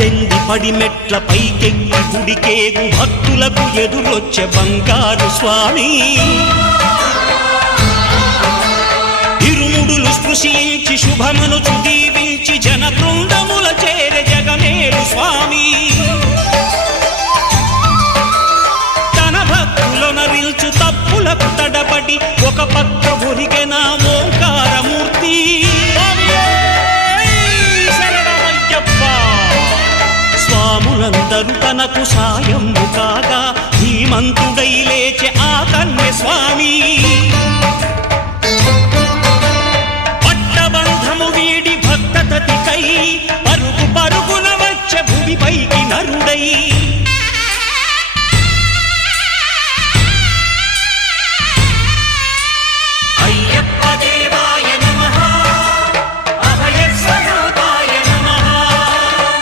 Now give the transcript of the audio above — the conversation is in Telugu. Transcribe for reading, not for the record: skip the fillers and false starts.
పద్దెంది పడిమెట్ల పైకెక్కి గుడికేగు భక్తులకు ఎదురొచ్చే బంగారు స్వామి ఇరుముడులు స్పృశించి శుభమనుచు దీవించి జన బృందముల చేరే జగమేలు స్వామి తన భక్తులనరిల్చు తప్పులకు తడబడి ఒక పక్క ఒరిగెన ఓంకారమూర్తి స్వాములందరూ తనకు సాయము కాగా ధీమంతుడై లేచే ఆ కన్య స్వామి పట్టబంధము వీడి భక్తతతికై పరుగు పరుగున వచ్చే భూమిపైకి నరుడై